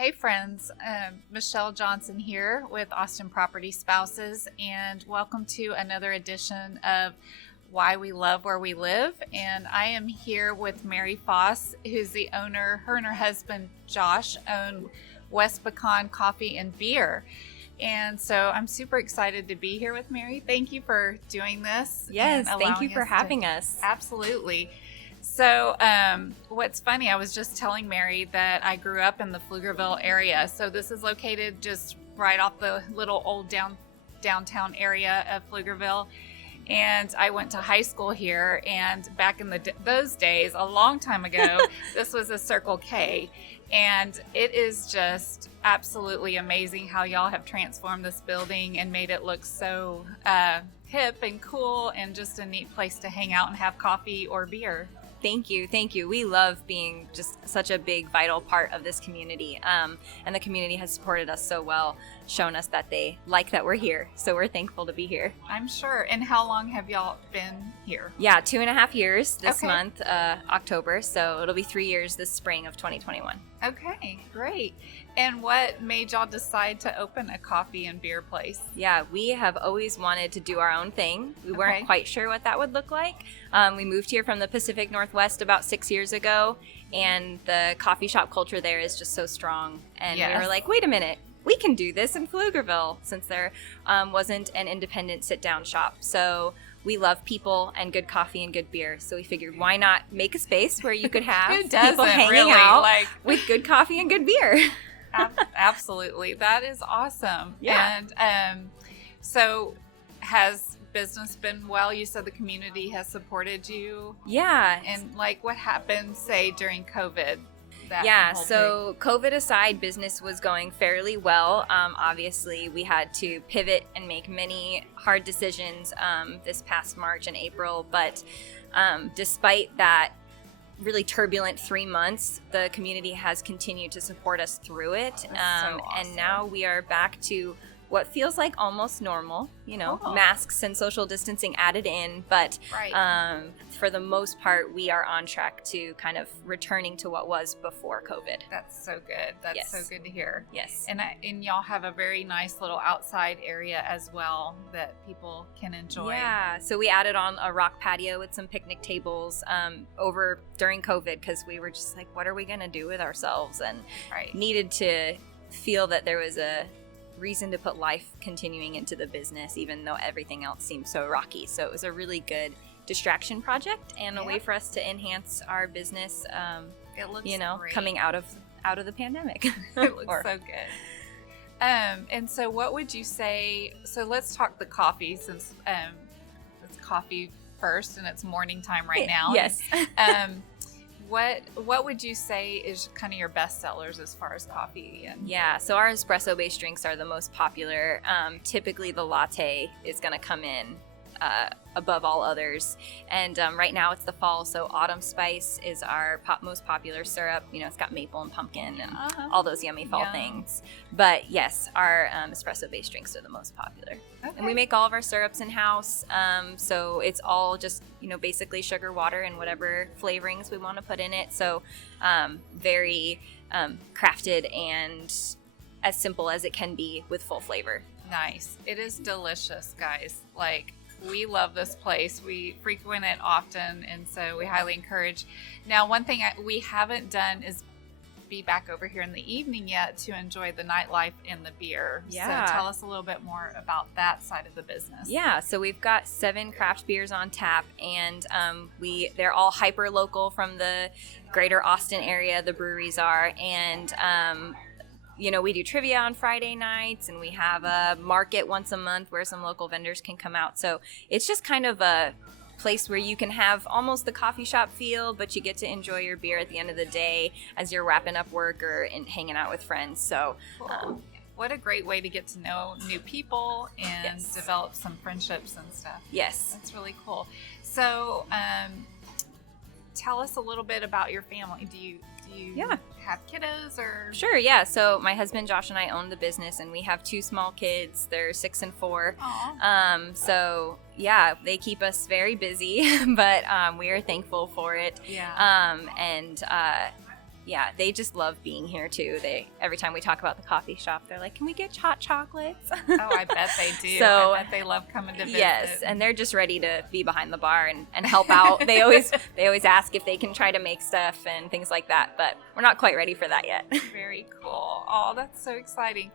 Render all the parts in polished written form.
Hey friends, Michelle Johnson here with Austin Property Spouses, and welcome to another edition of Why We Love Where We Live. And I am here with Mary Foss, who's the owner. Her and her husband Josh own West Pecan Coffee+Beer. And so I'm super excited to be here with Mary. Thank you for doing this. Yes, thank you for having us. Absolutely. So what's funny, I was just telling Mary that I grew up in the Pflugerville area. So this is located just right off the little old downtown area of Pflugerville. And I went to high school here. And back in those days, a long time ago, this was a Circle K. And it is just absolutely amazing how y'all have transformed this building and made it look so hip and cool and just a neat place to hang out and have coffee or beer. Thank you. We love being just such a big, vital part of this community. And the community has supported us so well, shown us that they like that we're here. So we're thankful to be here. I'm sure. And how long have y'all been here? Yeah, 2.5 years this month, October. So it'll be 3 years this spring of 2021. Okay, great. And what made y'all decide to open a coffee and beer place? Yeah, we have always wanted to do our own thing. We weren't quite sure what that would look like. We moved here from the Pacific Northwest about 6 years ago, and the coffee shop culture there is just so strong. And we were like, wait a minute, we can do this in Pflugerville, since there wasn't an independent sit-down shop. So we love people and good coffee and good beer. So we figured, why not make a space where you could have people hanging out with good coffee and good beer? Absolutely. That is awesome. Yeah. And so has business been well? You said the community has supported you. Yeah. And what happened, say, during COVID? So COVID aside, business was going fairly well. Obviously, we had to pivot and make many hard decisions this past March and April. But despite that really turbulent 3 months, the community has continued to support us through it. So awesome. And now we are back to what feels like almost normal, masks and social distancing added in, but for the most part, we are on track to kind of returning to what was before COVID. That's so good. That's so good to hear. Yes. And y'all have a very nice little outside area as well that people can enjoy. Yeah, so we added on a rock patio with some picnic tables over during COVID because we were just like, what are we going to do with ourselves? And needed to feel that there was a reason to put life continuing into the business, even though everything else seemed so rocky. So it was a really good distraction project and a way for us to enhance our business. It looks great. Coming out of the pandemic. It looks so good. And so what would you say? So let's talk the coffee, since it's coffee first and it's morning time right now. Yes. What would you say is kind of your best sellers as far as coffee? So our espresso-based drinks are the most popular. Typically, the latte is going to come in above all others. And right now it's the fall, so Autumn Spice is our most popular syrup. It's got maple and pumpkin and all those yummy fall things. But yes, our espresso-based drinks are the most popular. Okay. And we make all of our syrups in-house, so it's all just, basically sugar, water, and whatever flavorings we want to put in it. So very crafted and as simple as it can be with full flavor. Nice. It is delicious, guys. We love this place. We frequent it often, and so we highly encourage. Now, one thing we haven't done is be back over here in the evening yet to enjoy the nightlife and the beer. Yeah. So tell us a little bit more about that side of the business. Yeah, so we've got 7 craft beers on tap, and they're all hyper local from the greater Austin area, the breweries are, and we do trivia on Friday nights, and we have a market once a month where some local vendors can come out. So it's just kind of a place where you can have almost the coffee shop feel, but you get to enjoy your beer at the end of the day as you're wrapping up work or hanging out with friends. So cool. What a great way to get to know new people and develop some friendships and stuff. Yes. That's really cool. So tell us a little bit about your family. Do you have kiddos or? Sure, yeah. So my husband Josh and I own the business, and we have 2 small kids. They're 6 and 4. So yeah, they keep us very busy, but we are thankful for it. Yeah. Yeah, they just love being here too. Every time we talk about the coffee shop, they're like, "Can we get hot chocolates?" Oh, I bet they do. So, I bet they love coming to visit. Yes, and they're just ready to be behind the bar and help out. They always ask if they can try to make stuff and things like that, but we're not quite ready for that yet. Very cool. Oh, that's so exciting.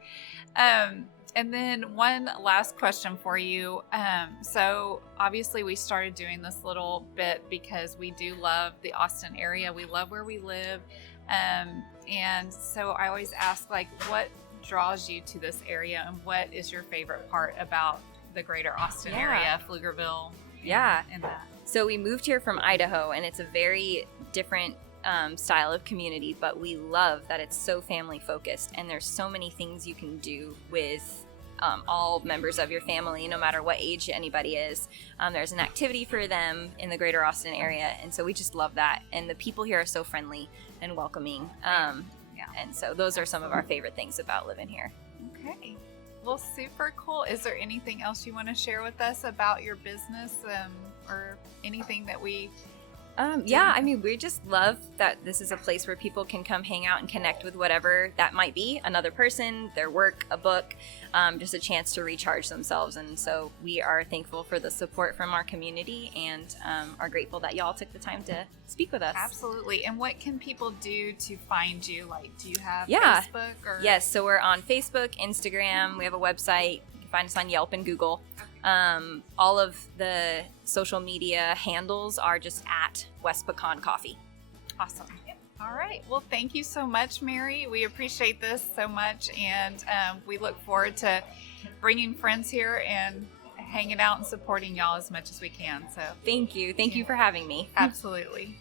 And then one last question for you. So obviously we started doing this little bit because we do love the Austin area. We love where we live. And so I always ask, like, what draws you to this area and what is your favorite part about the greater Austin area, Pflugerville? And that. So we moved here from Idaho, and it's a very different style of community, but we love that it's so family focused, and there's so many things you can do with all members of your family, no matter what age anybody is. There's an activity for them in the greater Austin area, and so we just love that. And the people here are so friendly and welcoming. And so those are some of our favorite things about living here. Okay. Well, super cool. Is there anything else you want to share with us about your business or anything that we... I mean, we just love that this is a place where people can come hang out and connect with whatever that might be, another person, their work, a book, just a chance to recharge themselves. And so we are thankful for the support from our community and are grateful that y'all took the time to speak with us. Absolutely. And what can people do to find you? Like, do you have Facebook? Or... Yes, so we're on Facebook, Instagram, we have a website. You can find us on Yelp and Google. All of the social media handles are just at West Pecan Coffee. Awesome. Yep. All right. Well, thank you so much, Mary. We appreciate this so much, and we look forward to bringing friends here and hanging out and supporting y'all as much as we can. So thank you. Thank you for having me. Absolutely.